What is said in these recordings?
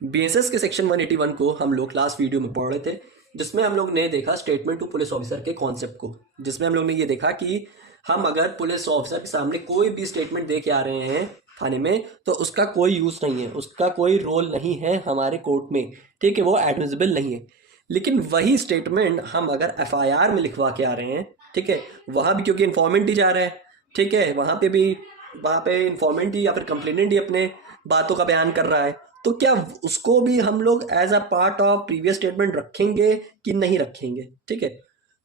BSS के section 181 को हम लोग लास्ट वीडियो में पढ़ रहे थे, जिसमें हम लोग ने देखा स्टेटमेंट टू पुलिस ऑफिसर के कॉन्सेप्ट को, जिसमें हम लोग ने ये देखा कि हम अगर पुलिस ऑफिसर के सामने कोई भी स्टेटमेंट दे के आ रहे हैं थाने में, तो उसका कोई यूज़ नहीं है, उसका कोई रोल नहीं है हमारे कोर्ट में, ठीक है, वो एडमिसिबल नहीं है। लेकिन वही स्टेटमेंट हम अगर एफआईआर में लिखवा के आ रहे हैं, ठीक है, वहाँ भी क्योंकि इन्फॉर्मेंट ही जा रहा है, ठीक है, वहाँ पे इन्फॉर्मेंट ही या फिर कंप्लेनेंट ही अपने बातों का बयान कर रहा है, तो क्या उसको भी हम लोग as a part of previous statement रखेंगे कि नहीं रखेंगे, ठीक है।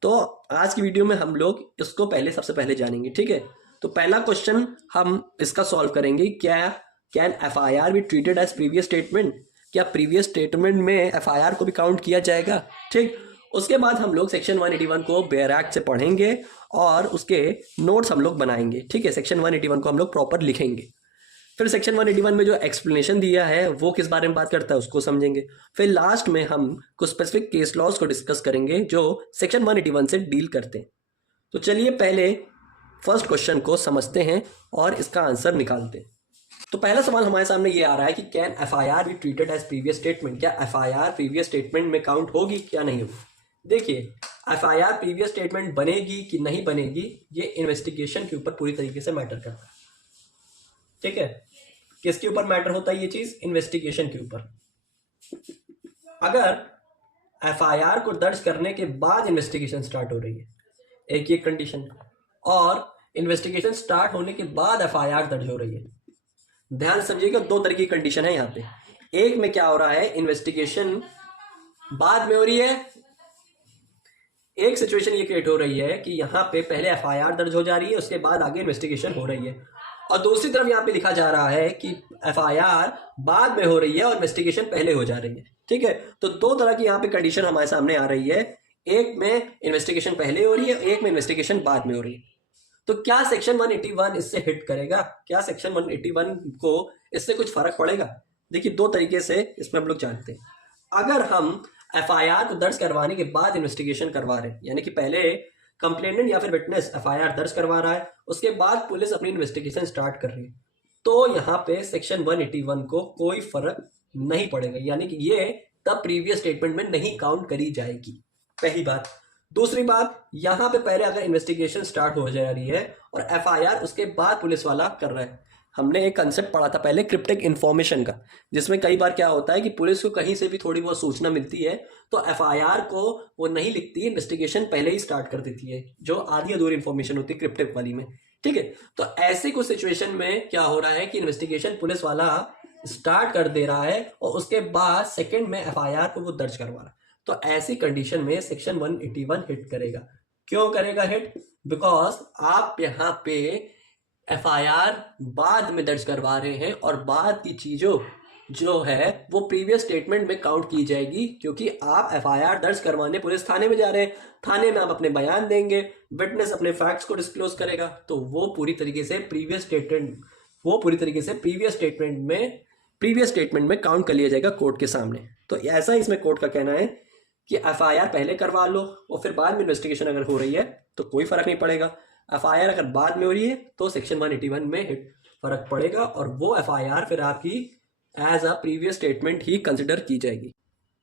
तो आज की वीडियो में हम लोग इसको सबसे पहले जानेंगे, ठीक है। तो पहला क्वेश्चन हम इसका सॉल्व करेंगे, क्या can FIR be treated as previous statement, क्या प्रीवियस स्टेटमेंट में एफआईआर को भी काउंट किया जाएगा, ठीक। उसके बाद हम लोग सेक्शन 181 को बेयर एक्ट से पढ़ेंगे और उसके नोट्स हम लोग बनाएंगे, ठीक है। सेक्शन 181 को हम लोग प्रॉपर लिखेंगे। फिर सेक्शन 181 में जो एक्सप्लेनेशन दिया है वो किस बारे में बात करता है उसको समझेंगे। फिर लास्ट में हम कुछ स्पेसिफिक केस लॉज को डिस्कस करेंगे जो सेक्शन 181 से डील करते हैं। तो चलिए पहले फर्स्ट क्वेश्चन को समझते हैं और इसका आंसर निकालते हैं। तो पहला सवाल हमारे सामने ये आ रहा है कि can FIR be treated as previous statement, क्या एफआईआर प्रीवियस स्टेटमेंट में काउंट होगी क्या नहीं होगी। देखिए, एफआईआर प्रीवियस स्टेटमेंट बनेगी कि नहीं बनेगी ये इन्वेस्टिगेशन के ऊपर पूरी तरीके से मैटर करता है, ठीक है। किसके ऊपर मैटर होता है ये चीज, इन्वेस्टिगेशन के ऊपर। अगर एफआईआर को दर्ज करने के बाद इन्वेस्टिगेशन स्टार्ट हो रही है, एक ये कंडीशन, और इन्वेस्टिगेशन स्टार्ट होने के बाद एफआईआर दर्ज हो रही है, ध्यान समझिएगा, दो तरह की कंडीशन है यहाँ पे। एक में क्या हो रहा है, इन्वेस्टिगेशन बाद में हो रही है, एक सिचुएशन ये क्रिएट हो रही है कि यहाँ पे पहले एफआईआर दर्ज हो जा रही है, उसके बाद आगे इन्वेस्टिगेशन हो रही है, और दूसरी तरफ यहाँ पे लिखा जा रहा है कि एफआईआर बाद में हो रही है और इन्वेस्टिगेशन पहले हो जा रही है, ठीक है। तो दो तरह की यहाँ पे कंडीशन हमारे सामने आ रही है, एक में इन्वेस्टिगेशन पहले हो रही है, एक में इन्वेस्टिगेशन बाद में हो रही है। तो क्या सेक्शन 181 इससे हिट करेगा, क्या सेक्शन 181 को इससे कुछ फर्क पड़ेगा। देखिए, दो तरीके से इसमें हम लोग जानते हैं। अगर हम एफआईआर को दर्ज करवाने के बाद इन्वेस्टिगेशन करवा रहे हैं, यानी कि पहले कंप्लेनेंट या फिर विटनेस एफआईआर दर्ज करवा रहा है, उसके बाद पुलिस अपनी इन्वेस्टिगेशन स्टार्ट कर रही है, तो यहाँ पे सेक्शन 181 को कोई फर्क नहीं पड़ेगा, यानी कि ये तब प्रीवियस स्टेटमेंट में नहीं काउंट करी जाएगी, पहली बात। दूसरी बात, यहाँ पे पहले अगर इन्वेस्टिगेशन स्टार्ट हो जा रही है और एफआईआर उसके बाद पुलिस वाला कर रहा है, हमने एक कंसेप्ट पढ़ा था पहले क्रिप्टिक इन्फॉर्मेशन का, जिसमें कई बार क्या होता है कि पुलिस को कहीं से भी थोड़ी बहुत सूचना मिलती है तो एफआईआर को वो नहीं लिखती, इन्वेस्टिगेशन पहले ही स्टार्ट कर देती है, जो आधी अधूरी इन्फॉर्मेशन होती है क्रिप्टिक वाली में, ठीक है। तो ऐसे कुछ सिचुएशन में क्या हो रहा है कि इन्वेस्टिगेशन पुलिस वाला स्टार्ट कर दे रहा है और उसके बाद सेकेंड में एफआईआर को वो दर्ज करवा रहा है, तो ऐसी कंडीशन में सेक्शन 181 हिट करेगा। क्यों करेगा हिट, बिकॉज आप यहाँ पे एफआईआर बाद में दर्ज करवा रहे हैं और बाद की चीजों जो है वो प्रीवियस स्टेटमेंट में काउंट की जाएगी, क्योंकि आप एफआईआर दर्ज करवाने पुलिस थाने में जा रहे हैं, थाने में आप अपने बयान देंगे, विटनेस अपने फैक्ट्स को डिस्क्लोज करेगा, तो वो पूरी तरीके से प्रीवियस स्टेटमेंट में काउंट कर लिया जाएगा कोर्ट के सामने। तो ऐसा इसमें कोर्ट का कहना है कि एफआईआर पहले करवा लो और फिर बाद में इन्वेस्टिगेशन अगर हो रही है तो कोई फर्क नहीं पड़ेगा। एफआईआर अगर बाद में हो रही है तो सेक्शन 181 में फर्क पड़ेगा और वो एफआईआर फिर आपकी एज अ प्रीवियस स्टेटमेंट ही कंसिडर की जाएगी।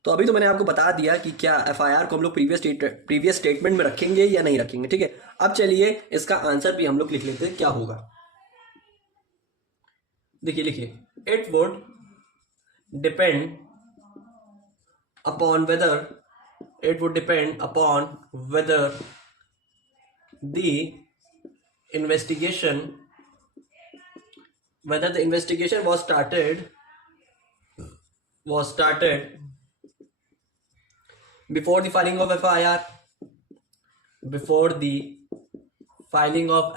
तो अभी तो मैंने आपको बता दिया कि क्या एफआईआर को हम लोग प्रीवियस स्टेटमेंट में रखेंगे या नहीं रखेंगे, ठीक है। अब चलिए इसका आंसर भी हम लोग लिख लेते हैं, क्या होगा। देखिए लिखिए, it would depend upon whether the investigation was started before the filing of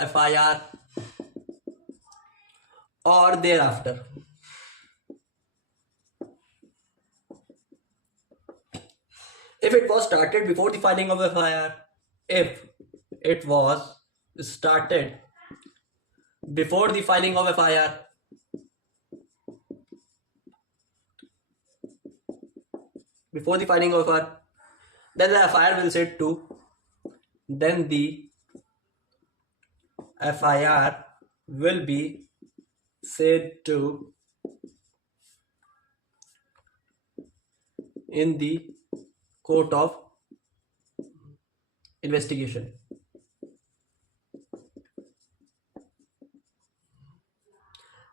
FIR, or thereafter. If it was started before the filing of FIR, if it was started before the filing of FIR, then the FIR will say to, then the FIR will be said to in the court of investigation.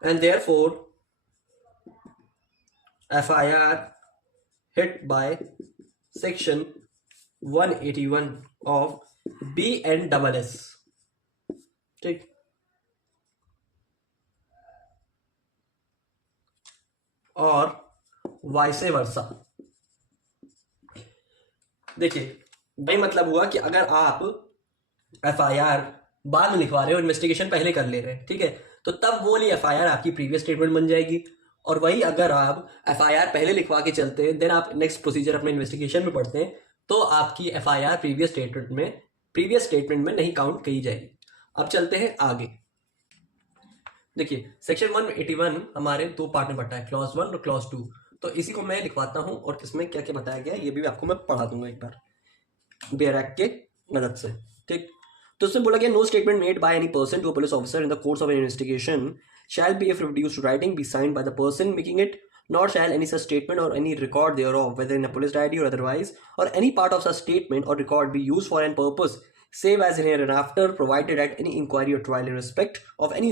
And therefore FIR hit by section 181 of BNSS. ठीक, और vice वर्सा। देखिए भाई, मतलब हुआ कि अगर आप FIR बाद में लिखवा रहे हो, इन्वेस्टिगेशन पहले कर ले रहे हैं, ठीक है, तो तब वो वाली FIR आपकी प्रीवियस स्टेटमेंट बन जाएगी। और वही अगर आप FIR पहले लिखवा के चलते हैं, देन आप नेक्स्ट प्रोसीजर अपने इन्वेस्टिगेशन में पढ़ते हैं, तो आपकी FIR प्रीवियस स्टेटमेंट में नहीं काउंट की जाएगी। अब चलते हैं आगे। देखिए सेक्शन 181 हमारे दो पार्ट में बटा है, क्लॉज 1 और क्लॉज 2। तो इसी को मैं लिखवाता हूं और इसमें क्या क्या बताया गया है ये भी आपको मैं पढ़ा दूंगा एक बार बेयर एक्ट के मदद से। ठीक, तो उसमें बोला गया, no statement made by any person to a police officer in the course of an investigation shall be if reduced to writing be signed by the person making it, nor shall any such statement or any record thereof, whether in a police diary or otherwise, or any part of such statement or record be used for any purpose save as hereinafter provided at any inquiry or trial in respect of any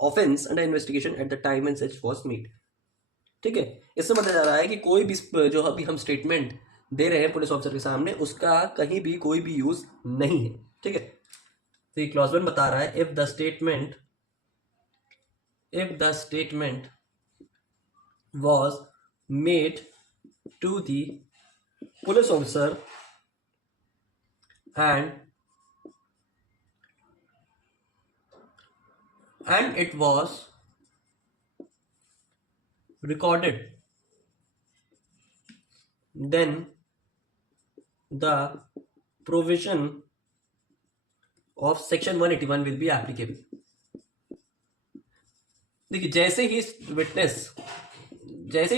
offense under investigation at the time when such was made। ठीक है, इससे मतलब जा रहा है कि कोई भी जो अभी हम स्टेटमेंट दे रहे हैं पुलिस ऑफिसर के सामने, उसका कहीं भी कोई भी यूज नहीं है। ठीक है, तो ये क्लॉज 1 बता रहा है, if the statement was made to the police officer and it was recorded, then the provision of section 181 will be applicable। देखिए जैसे ही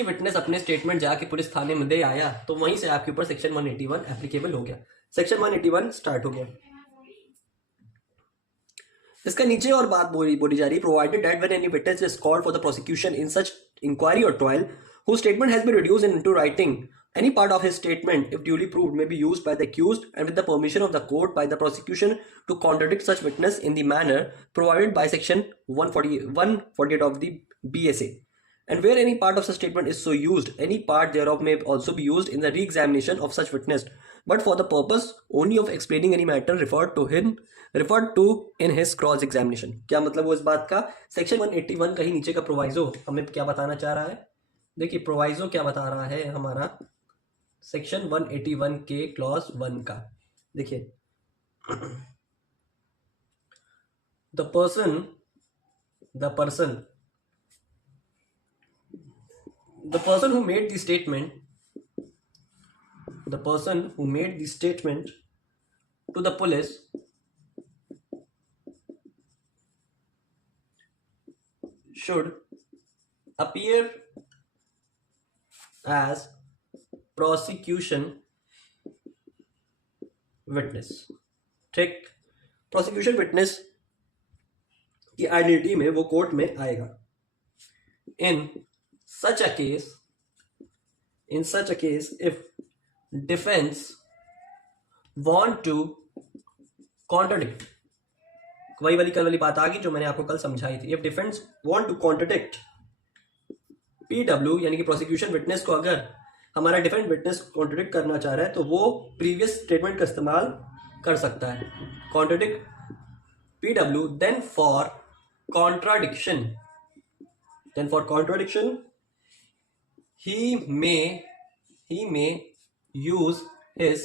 विटनेस अपने स्टेटमेंट जाके पुलिस थाने में दे आया, तो वहीं से आपके ऊपर सेक्शन 181 एप्लीकेबल हो गया। सेक्शन 181 स्टार्ट हो गया। इसका नीचे और बात बोली जा रही है, provided that when any witness is called for the prosecution in such inquiry और trial whose statement has been reduced into writing, any part of his statement, if duly proved, may be used by the accused and with the permission of the court by the prosecution to contradict such witness in the manner provided by section 148 of the BSA, and where any part of such statement is so used, any part thereof may also be used in the re-examination of such witness, but for the purpose only of explaining any matter referred to in his cross examination। क्या मतलब वो इस बात का? Section 181 का ही नीचे का proviso हमें क्या बताना चाह रहा है? देखिए प्रोवाइजो क्या बता रहा है हमारा सेक्शन 181 के क्लॉज 1 का। देखिए the person who made the statement to the police should appear as prosecution witness। ठीक, प्रोसिक्यूशन विटनेस की आइडेंटिटी में वो कोर्ट में आएगा। in such a case if defense want to contradict, वही वाली कल वाली बात आ गई जो मैंने आपको कल समझाई थी। if defense want to contradict PW यानी कि प्रोसिक्यूशन विटनेस को, अगर हमारा डिफेंस विटनेस कॉन्ट्रडिक्ट करना चाह रहा है तो वो प्रीवियस स्टेटमेंट का इस्तेमाल कर सकता है। Contradict PW, then for contradiction he may use his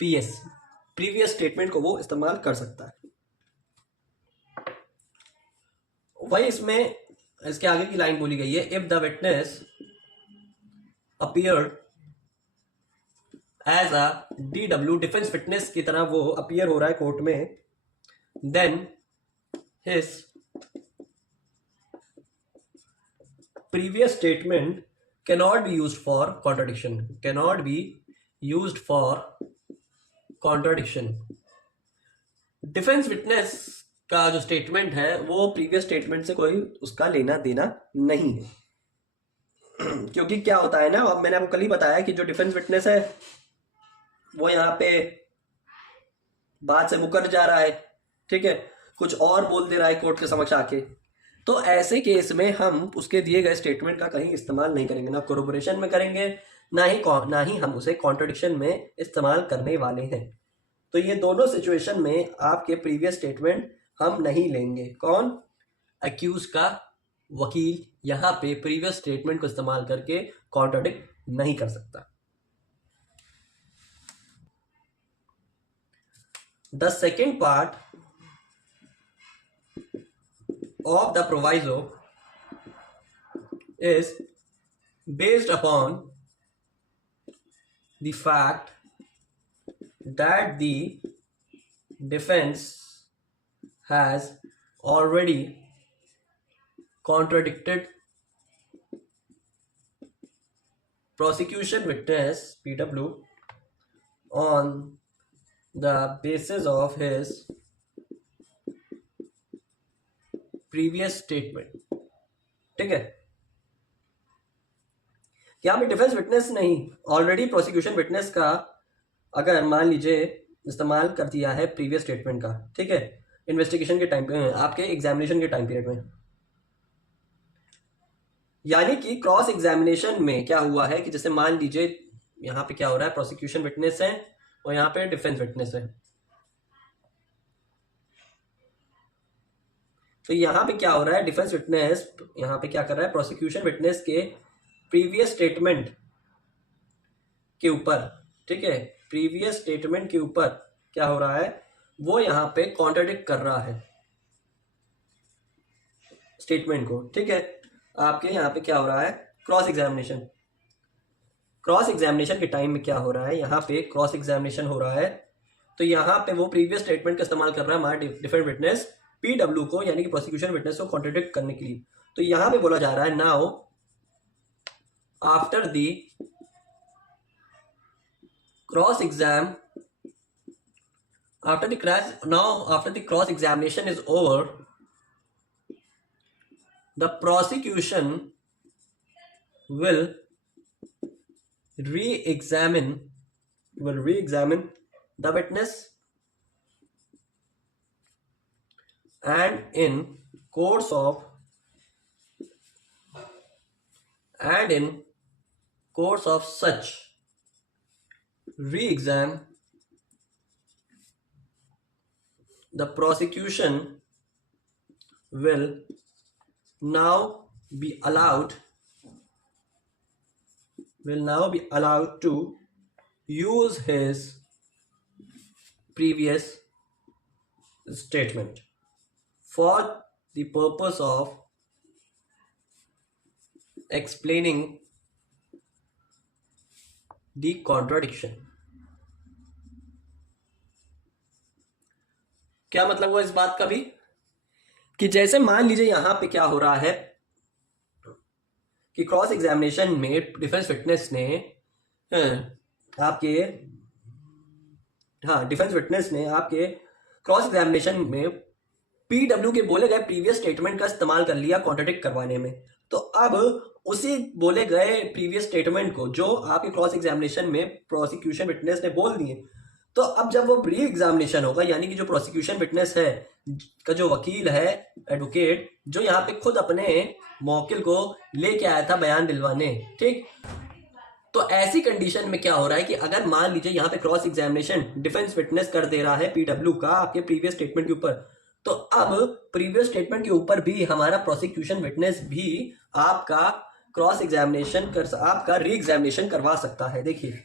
PS, प्रीवियस स्टेटमेंट को वो इस्तेमाल कर सकता है। वही इसमें इसके आगे की लाइन बोली गई है, if the witness appeared as a DW, defence witness की तरह वो अपीयर हो रहा है कोर्ट में, then his previous statement cannot be used for contradiction. Defence witness का जो स्टेटमेंट है वो प्रीवियस स्टेटमेंट से कोई उसका लेना देना नहीं है। क्योंकि क्या होता है ना, अब मैंने आपको कल ही बताया कि जो डिफेंस विटनेस है वो यहाँ पे बात से मुकर जा रहा है, ठीक है, कुछ और बोल दे रहा है कोर्ट के समक्ष आके। तो ऐसे केस में हम उसके दिए गए स्टेटमेंट का कहीं इस्तेमाल नहीं करेंगे, ना कोरोबोरेशन में करेंगे, ना ही हम उसे कॉन्ट्रडिक्शन में इस्तेमाल करने वाले हैं। तो ये दोनों सिचुएशन में आपके प्रीवियस स्टेटमेंट हम नहीं लेंगे। कौन? अक्यूज का वकील यहाँ पे प्रीवियस स्टेटमेंट को इस्तेमाल करके कॉन्ट्रडिक्ट नहीं कर सकता। The second part of the proviso is based upon the fact that the defense has already contradicted prosecution witness PW on the basis of his previous statement। ठीक है, क्या भी डिफेंस विटनेस नहीं, ऑलरेडी प्रोसिक्यूशन विटनेस का अगर मान लीजिए इस्तेमाल कर दिया है प्रीवियस स्टेटमेंट का, ठीक है, इन्वेस्टिगेशन के टाइम पे, आपके एग्जामिनेशन के टाइम पीरियड में, यानी कि क्रॉस एग्जामिनेशन में क्या हुआ है कि जैसे मान लीजिए यहाँ पे क्या हो रहा है, प्रोसिक्यूशन विटनेस है और यहाँ पे डिफेंस विटनेस है। तो यहाँ पे क्या हो रहा है, डिफेंस विटनेस यहाँ पे क्या कर रहा है, प्रोसिक्यूशन विटनेस के प्रीवियस स्टेटमेंट के ऊपर, ठीक है, प्रीवियस स्टेटमेंट के ऊपर क्या हो रहा है, वो यहाँ पे कॉन्ट्रडिक्ट कर रहा है स्टेटमेंट को। ठीक है, आपके यहाँ पे क्या हो रहा है, क्रॉस एग्जामिनेशन, क्रॉस एग्जामिनेशन के टाइम में क्या हो रहा है, यहाँ पे क्रॉस एग्जामिनेशन हो रहा है, तो यहाँ पे वो प्रीवियस स्टेटमेंट का इस्तेमाल कर रहा है हमारा डिफेंस विटनेस पीडब्ल्यू को, यानी कि प्रोसिक्यूशन विटनेस को कॉन्ट्रडिक्ट करने के लिए। तो यहाँ पे बोला जा रहा है, now after the cross exam, after the cross examination is over, the prosecution will re-examine the witness, and in course of such re-exam, the prosecution will now be allowed to use his previous statement for the purpose of explaining the contradiction। क्या मतलब हुआ इस बात का भी, कि जैसे मान लीजिए यहां पे क्या हो रहा है कि क्रॉस एग्जामिनेशन में डिफेंस विटनेस ने डिफेंस विटनेस ने आपके क्रॉस एग्जामिनेशन में पीडब्ल्यू के बोले गए प्रीवियस स्टेटमेंट का इस्तेमाल कर लिया कॉन्ट्रडिक्ट करवाने में। तो अब उसी बोले गए प्रीवियस स्टेटमेंट को जो आपके क्रॉस एग्जामिनेशन में प्रोसिक्यूशन विटनेस ने बोल दिए, तो अब जब वो री एग्जामिनेशन होगा, यानी कि जो प्रोसिक्यूशन विटनेस है का जो वकील है, एडवोकेट, जो यहाँ पे खुद अपने मौकिल को लेके आया था बयान दिलवाने, ठीक, तो ऐसी कंडीशन में क्या हो रहा है कि अगर मान लीजिए यहाँ पे क्रॉस एग्जामिनेशन डिफेंस विटनेस कर दे रहा है पीडब्ल्यू का आपके प्रीवियस स्टेटमेंट के ऊपर, तो अब प्रीवियस स्टेटमेंट के ऊपर भी हमारा प्रोसिक्यूशन विटनेस भी आपका क्रॉस एग्जामिनेशन आपका री एग्जामिनेशन करवा सकता है। देखिए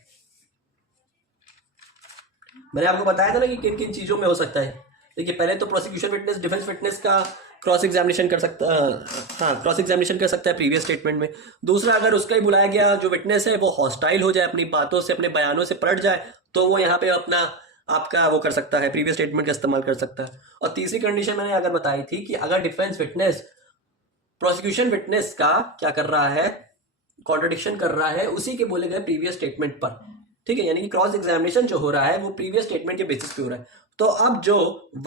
मैंने आपको बताया था ना कि किन किन चीजों में हो सकता है। देखिए पहले तो प्रोसिक्यूशन विटनेस डिफेंस विटनेस का क्रॉस एग्जामिनेशन कर सकता क्रॉस एग्जामिनेशन कर सकता है प्रीवियस स्टेटमेंट में। दूसरा, अगर उसका ही बुलाया गया जो विटनेस है वो हॉस्टाइल हो जाए, अपनी बातों से अपने बयानों से पलट जाए, तो वो यहाँ पे अपना आपका वो कर सकता है, प्रीवियस स्टेटमेंट का इस्तेमाल कर सकता है। और तीसरी कंडीशन मैंने अगर बताई थी कि अगर डिफेंस विटनेस प्रोसिक्यूशन विटनेस का क्या कर रहा है, कॉन्ट्रडिक्शन कर रहा है उसी के बोले गए प्रीवियस स्टेटमेंट पर, ठीक है, यानी कि क्रॉस एग्जामिनेशन जो हो रहा है वो प्रीवियस स्टेटमेंट के बेसिस पे हो रहा है। तो अब जो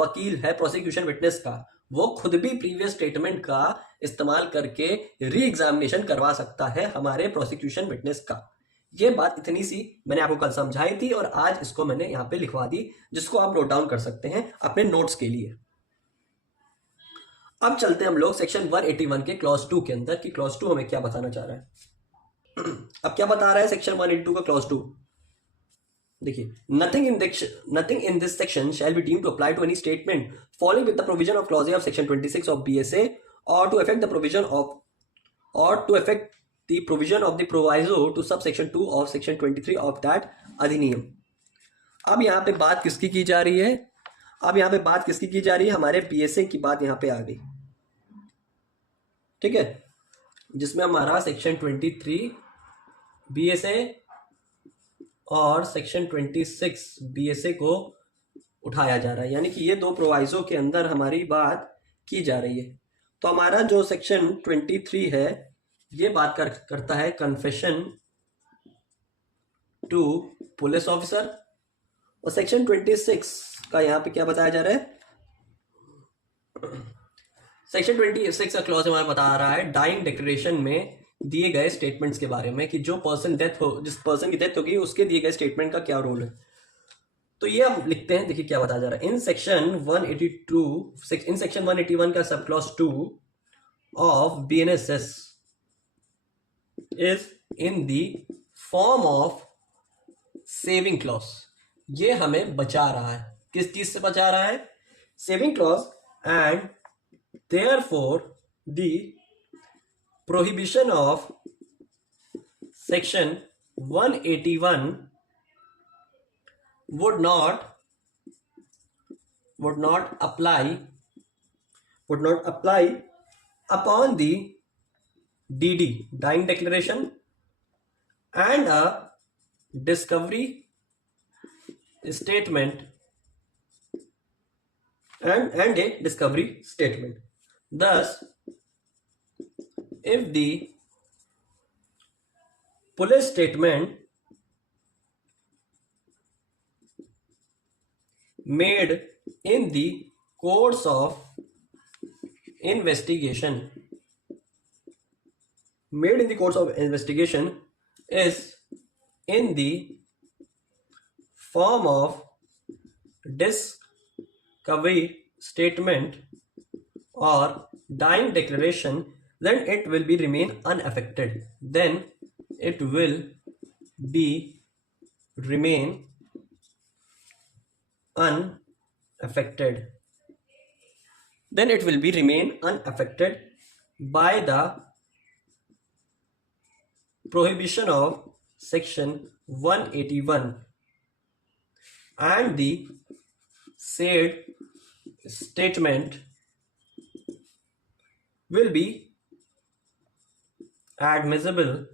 वकील है प्रोसिक्यूशन विटनेस का, वो खुद भी प्रीवियस स्टेटमेंट का इस्तेमाल करके री एग्जामिनेशन करवा सकता है हमारे प्रोसिक्यूशन विटनेस का। ये बात इतनी सी मैंने आपको कल समझाई थी और आज इसको मैंने यहाँ पे लिखवा दी, जिसको आप नोट डाउन कर सकते हैं अपने नोट्स के लिए। अब चलते हैं हम लोग सेक्शन 181 के क्लॉज 2 के अंदर कि क्लॉज 2 हमें क्या बताना चाह रहा है। अब क्या बता रहा है सेक्शन 182 का क्लॉज 2? देखिए, nothing in this section shall be deemed to apply to any statement following with the provision of clause A of section 26 of BSA और to affect the provision of the proviso to sub section 2 of section 23 of that अधिनियम। अब यहाँ पे बात किसकी की जा रही है? हमारे बीएसए की बात यहाँ पे आ गई, ठीक है, जिसमें हमारा सेक्शन 23 बीएसए और सेक्शन 26 बीएसए को उठाया जा रहा है, यानी कि ये दो प्रोवाइजो के अंदर हमारी बात की जा रही है। तो हमारा जो सेक्शन 23 है ये बात करता है कन्फेशन टू पुलिस ऑफिसर, और सेक्शन 26 का यहाँ पे क्या बताया जा रहा है? सेक्शन 26 का क्लॉज हमारा बता रहा है डाइंग डिक्लेरेशन में दिए गए स्टेटमेंट्स के बारे में कि जिस पर्सन की डेथ होगी उसके दिए गए स्टेटमेंट का क्या रोल है। तो ये हम लिखते हैं, देखिए क्या बताया जा रहा है। इन सेक्शन 181 का sub clause 2 of BNSS is in the form of saving clause. ये हमें बचा रहा है, किस चीज से बचा रहा है? Saving clause, and therefore the prohibition of section 181 would not apply upon the DD, dying declaration, and a discovery statement and a discovery statement. Thus, if the police statement made in the course of investigation is in the form of discovery statement or dying declaration, then it will be remain unaffected. Then it will be remain unaffected. By the prohibition of section 181, and the said statement will be admissible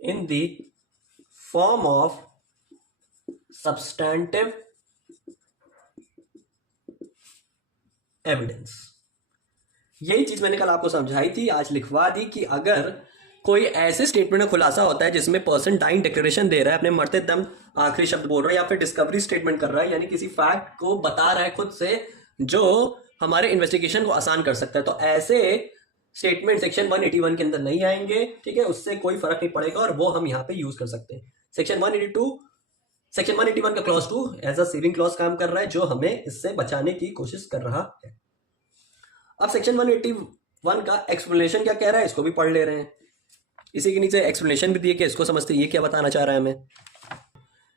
in the form of substantive evidence. यही चीज मैंने कल आपको समझाई थी, आज लिखवा दी कि अगर कोई ऐसे स्टेटमेंट का खुलासा होता है जिसमें पर्सन डाइंग डिक्लेरेशन दे रहा है, अपने मरते दम आखिरी शब्द बोल रहा है, या फिर डिस्कवरी स्टेटमेंट कर रहा है, यानी किसी फैक्ट को बता रहा है खुद से जो हमारे इन्वेस्टिगेशन को आसान कर सकता है, तो ऐसे स्टेटमेंट सेक्शन 181 के अंदर नहीं आएंगे, ठीक है, उससे कोई फर्क नहीं पड़ेगा और वो हम यहाँ पे यूज कर सकते हैं। सेक्शन 181 का clause 2 as a saving clause काम कर रहा है, जो हमें इससे बचाने की कोशिश कर रहा है। अब सेक्शन 181 का एक्सप्लेनेशन क्या कह रहा है, इसको भी पढ़ ले रहे हैं। इसी के नीचे एक्सप्लेनेशन भी दिए कि इसको समझते ये क्या बताना चाह रहा है हमें।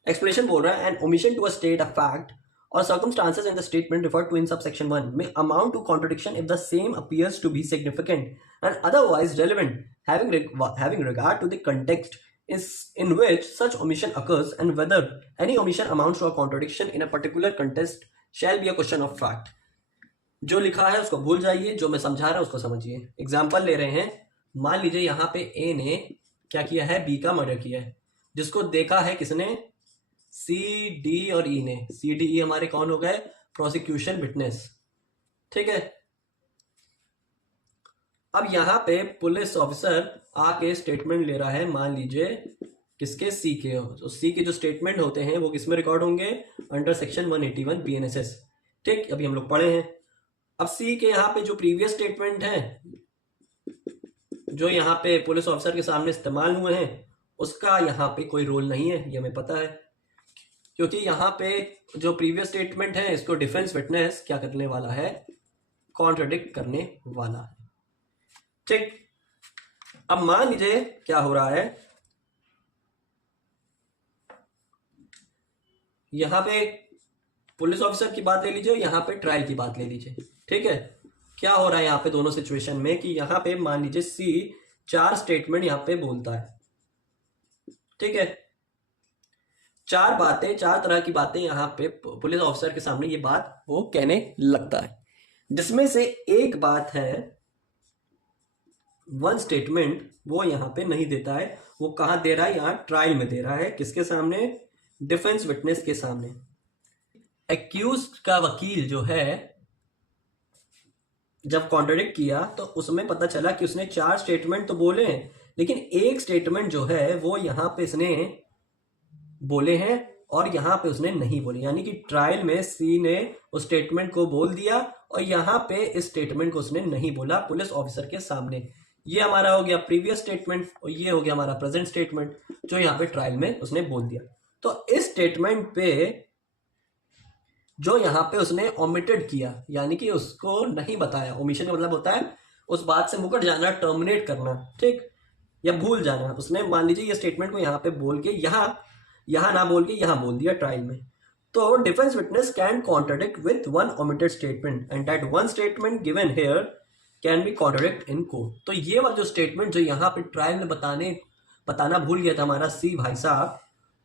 एक्सप्लेनेशन बोल रहा है, an omission to a state a fact or circumstances in the statement referred to in subsection 1 may amount to contradiction if the same appears to be significant and otherwise relevant, having regard to the context in which such omission occurs, and whether any omission amounts to a contradiction in a particular context shall be a question of fact. जो लिखा है उसको भूल जाइए, जो मैं समझा रहा हूं उसको समझिए। एग्जाम्पल ले रहे हैं, मान लीजिए यहाँ पे ए ने क्या किया है, बी का मर्डर किया है, जिसको देखा है किसने, सी, डी और ई ने। सी, डी, ई हमारे कौन हो गए, प्रोसिक्यूशन विटनेस, ठीक है। अब यहाँ पे पुलिस ऑफिसर आके स्टेटमेंट ले रहा है, मान लीजिए किसके, सी के। तो सी के जो स्टेटमेंट होते हैं वो किसमें रिकॉर्ड होंगे, अंडर सेक्शन 181 बीएनएसएस, ठीक। अभी हम लोग पढ़े हैं, अब सी के यहाँ पे जो प्रीवियस स्टेटमेंट है जो यहाँ पे पुलिस ऑफिसर के सामने इस्तेमाल हुए हैं उसका यहाँ पे कोई रोल नहीं है, ये हमें पता है, क्योंकि यहाँ पे जो प्रीवियस स्टेटमेंट है इसको डिफेंस विटनेस क्या करने वाला है, कॉन्ट्रडिक्ट करने वाला है। ठीक, अब मान लीजिए क्या हो रहा है, यहां पे पुलिस ऑफिसर की बात ले लीजिए, यहां पे ट्रायल की बात ले लीजिए। ठीक है, क्या हो रहा है यहां पे दोनों सिचुएशन में कि यहां पे मान लीजिए सी 4 स्टेटमेंट यहां पे बोलता है। ठीक है, 4 बातें, 4 तरह की बातें यहां पे पुलिस ऑफिसर के सामने ये बात वो कहने लगता है, जिसमें से एक बात है वन स्टेटमेंट वो यहां पे नहीं देता है। वो कहां दे रहा है, यहां ट्रायल में दे रहा है। किसके सामने, डिफेंस विटनेस के सामने। एक्यूज का वकील जो है जब कॉन्ट्रडिक्ट किया तो उसमें पता चला कि उसने 4 स्टेटमेंट तो बोले हैं, लेकिन एक स्टेटमेंट जो है वो यहां पे इसने बोले हैं और यहां पे उसने नहीं बोले, यानी कि ट्रायल में सी ने उस स्टेटमेंट को बोल दिया और यहां पे इस स्टेटमेंट को उसने नहीं बोला पुलिस ऑफिसर के सामने। ये हमारा हो गया प्रीवियस स्टेटमेंट और ये हो गया हमारा प्रेजेंट स्टेटमेंट जो यहाँ पे ट्रायल में उसने बोल दिया। तो इस स्टेटमेंट पे जो यहाँ पे उसने ओमिटेड किया, यानी कि उसको नहीं बताया, ओमिशन का मतलब होता है उस बात से मुकर जाना, टर्मिनेट करना, ठीक, या भूल जाना। उसने मान लीजिए ये स्टेटमेंट को यहाँ पे बोल के यहाँ ना बोल के यहाँ बोल दिया ट्रायल में, तो defence witness can contradict with one omitted statement and that one statement given here can be contradict in court. तो ये वाला जो स्टेटमेंट जो यहाँ पे ट्रायल में बताना भूल गया था हमारा सी भाई साहब,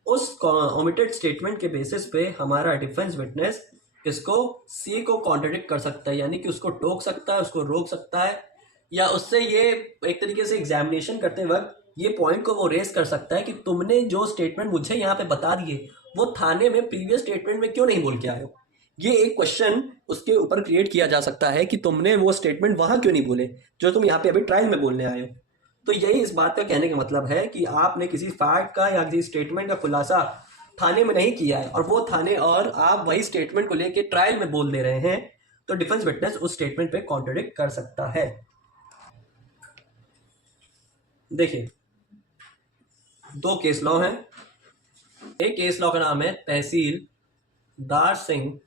उस ओमिटेड स्टेटमेंट के बेसिस पे हमारा डिफेंस विटनेस इसको सी को कॉन्ट्रडिक्ट कर सकता है, यानी कि उसको टोक सकता है, उसको रोक सकता है, या उससे ये एक तरीके से एग्जामिनेशन करते वक्त ये पॉइंट को वो रेस कर सकता है कि तुमने जो स्टेटमेंट मुझे यहाँ पे बता दिए वो थाने में प्रीवियस स्टेटमेंट में क्यों नहीं बोल के आए हो। ये एक क्वेश्चन उसके ऊपर क्रिएट किया जा सकता है कि तुमने वो स्टेटमेंट वहां क्यों नहीं बोले जो तुम यहाँ पे अभी ट्रायल में बोलने आए हो। तो यही इस बात का कहने का मतलब है कि आपने किसी फैक्ट का या किसी स्टेटमेंट का खुलासा थाने में नहीं किया है और वो थाने और आप वही स्टेटमेंट को लेके ट्रायल में बोल दे रहे हैं, तो डिफेंस विटनेस उस स्टेटमेंट पे कॉन्ट्रडिक्ट कर सकता है। देखिए 2 केस लॉ हैं। एक केस लॉ का नाम है Tahsildar Singh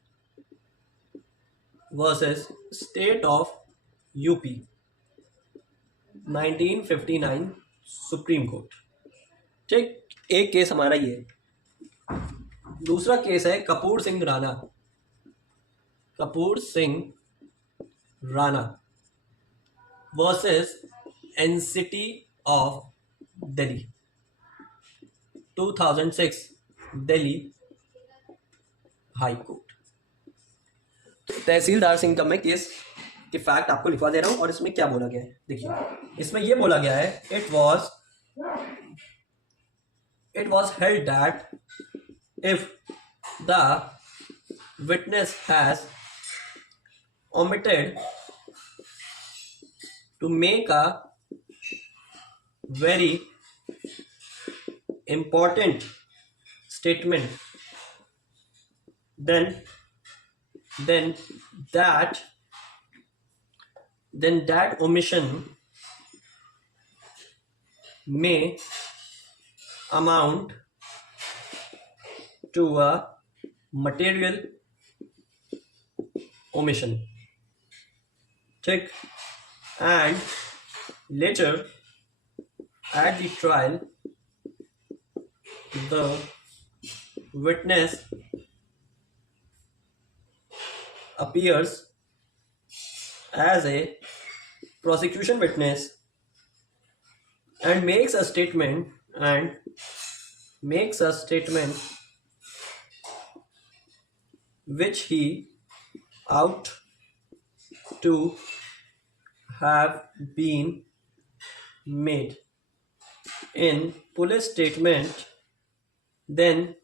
versus state of UP 1959 supreme court. ठीक, एक केस हमारा ये। दूसरा केस है Kapoor Singh Rana versus NCT of Delhi 2006 Delhi high court. Tahsildar Singh का मैं केस के फैक्ट आपको लिखवा दे रहा हूं और इसमें क्या बोला गया है। देखिए इसमें यह बोला गया है, it was held that if the witness has omitted to make a very important statement, then that omission may amount to a material omission. ठीक, and later at the trial the witness appears as a prosecution witness and makes a statement which he ought to have been made in police statement, then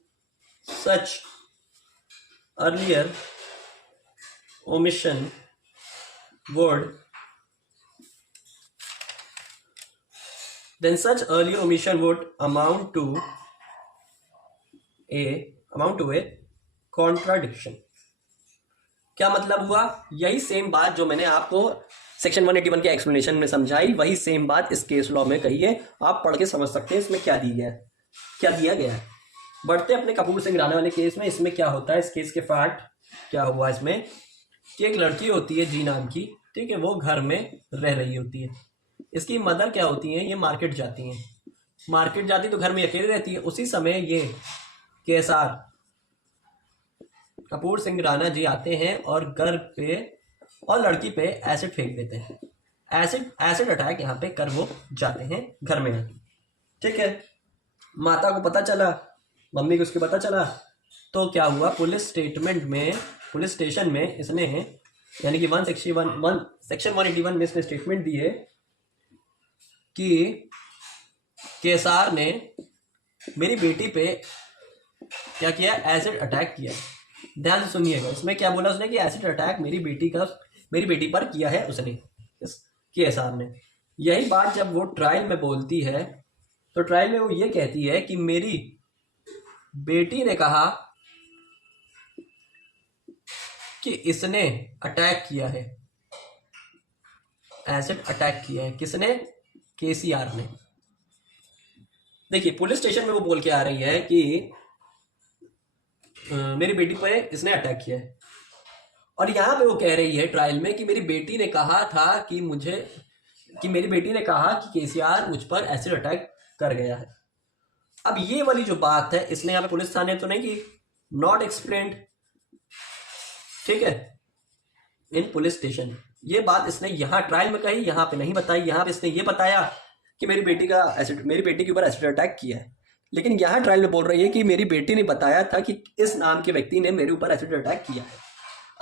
such earlier omission would amount to a contradiction. क्या मतलब हुआ? यही same बात जो मैंने आपको section 181 के explanation में समझाई, वही सेम बात इस केस लॉ में कही है। आप पढ़ के समझ सकते हैं इसमें क्या दिया गया है। बढ़ते अपने कपूर सिंह राणा वाले केस में। इसमें क्या होता है, इस केस के फैक्ट क्या हुआ इसमें कि एक लड़की होती है जी नाम की, ठीक है, वो घर में रह रही होती है। इसकी मदर क्या होती है, ये मार्केट जाती तो घर में अकेले रहती है। उसी समय ये केएसआर कपूर सिंह राणा जी आते हैं और घर पे और लड़की पे एसिड फेंक देते हैं। एसिड अटैक यहाँ पे कर वो जाते हैं घर में आके, ठीक है। माता को पता चला, मम्मी को उसके पता चला, तो क्या हुआ, पुलिस स्टेशन में इसने यानी कि 161 सेक्शन 181 में इसने स्टेटमेंट दी है कि केएसआर ने मेरी बेटी पे क्या किया, एसिड अटैक किया। ध्यान से सुनिएगा, इसमें क्या बोला उसने कि एसिड अटैक मेरी बेटी पर किया है उसने, केएसआर ने। यही बात जब वो ट्रायल में बोलती है तो ट्रायल में वो ये कहती है कि मेरी बेटी ने कहा कि इसने अटैक किया है, एसिड अटैक किया है। किसने? केसीआर ने। देखिए पुलिस स्टेशन में वो बोल के आ रही है कि मेरी बेटी पे इसने अटैक किया है, और यहां पे वो कह रही है ट्रायल में कि मेरी बेटी ने कहा था कि मेरी बेटी ने कहा कि केसीआर मुझ पर एसिड अटैक कर गया है। अब ये वाली जो बात है इसने यहाँ पे पुलिस थाने तो नहीं की, नॉट एक्सप्लेन्ड, ठीक है, इन पुलिस स्टेशन। ये बात इसने यहाँ ट्रायल में कही, यहाँ पे नहीं बताई। यहाँ पे इसने ये बताया कि मेरी बेटी के ऊपर एसिड अटैक किया है, लेकिन यहाँ ट्रायल में बोल रही है कि मेरी बेटी ने बताया था कि इस नाम के व्यक्ति ने मेरे ऊपर एसिड अटैक किया है।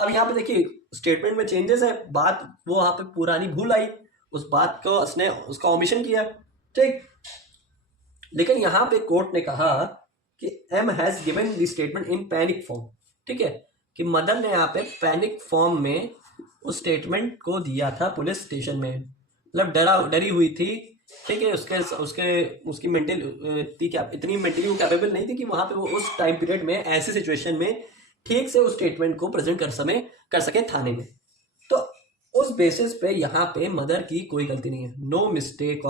अब यहाँ पे देखिए स्टेटमेंट में चेंजेस है, बात वो वहां पे पुरानी भूल आई, उस बात को उसने उसका ओमिशन किया, ठीक। लेकिन यहाँ पे कोर्ट ने कहा कि M has given the statement in panic form, ठीक है, कि मदर ने यहाँ पे पैनिक फॉर्म में उस स्टेटमेंट को दिया था पुलिस स्टेशन में, मतलब डरी हुई थी, ठीक है। उसकी मेंटल इतनी मेंटली कैपेबल नहीं थी कि वहां पे वो उस टाइम पीरियड में ऐसी सिचुएशन में ठीक से उस स्टेटमेंट को प्रेजेंट कर सके थाने में। तो उस बेसिस पे यहाँ पे मदर की कोई गलती नहीं है, नो मिस्टेक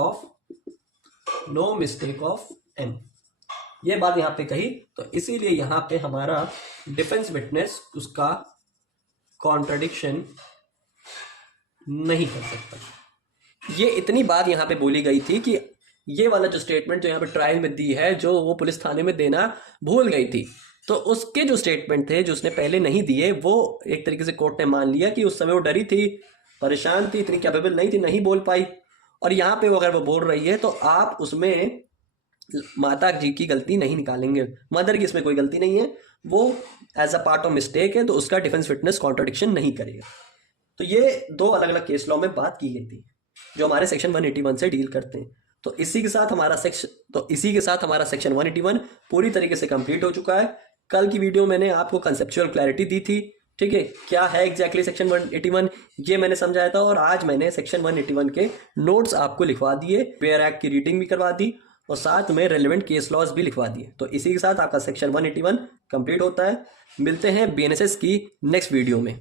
ऑफ एम, ये बात यहाँ पे कही। तो इसीलिए यहाँ पे हमारा डिफेंस विटनेस उसका कॉन्ट्रडिक्शन नहीं कर सकता। ये इतनी बात यहाँ पे बोली गई थी कि ये वाला जो स्टेटमेंट जो यहाँ पे ट्रायल में दी है, जो वो पुलिस थाने में देना भूल गई थी, तो उसके जो स्टेटमेंट थे जो उसने पहले नहीं दिए, वो एक तरीके से कोर्ट ने मान लिया कि उस समय वो डरी थी, परेशान थी, इतनी कैपेबल नहीं थी, नहीं बोल पाई। और यहाँ पे अगर वो बोल रही है तो आप उसमें माता जी की गलती नहीं निकालेंगे, मदर की इसमें कोई गलती नहीं है, वो as a part of mistake है, तो उसका डिफेंस विटनेस कॉन्ट्रडिक्शन नहीं करेगा। तो ये दो अलग अलग केस लॉ में बात की गई थी जो हमारे सेक्शन 181 से डील करते हैं। तो इसी के साथ हमारा सेक्शन 181 पूरी तरीके से कंप्लीट हो चुका है। कल की वीडियो मैंने आपको कंसेप्चुअल क्लैरिटी दी थी, ठीक है, क्या है एग्जैक्टली सेक्शन 181 ये मैंने समझाया था, और आज मैंने सेक्शन 181 के नोट्स आपको लिखवा दिए, वेयर एक्ट की रीडिंग भी करवा दी, और साथ में रेलेवेंट केस लॉज भी लिखवा दिए। तो इसी के साथ आपका सेक्शन 181 कंप्लीट होता है। मिलते हैं बीएनएसएस की नेक्स्ट वीडियो में।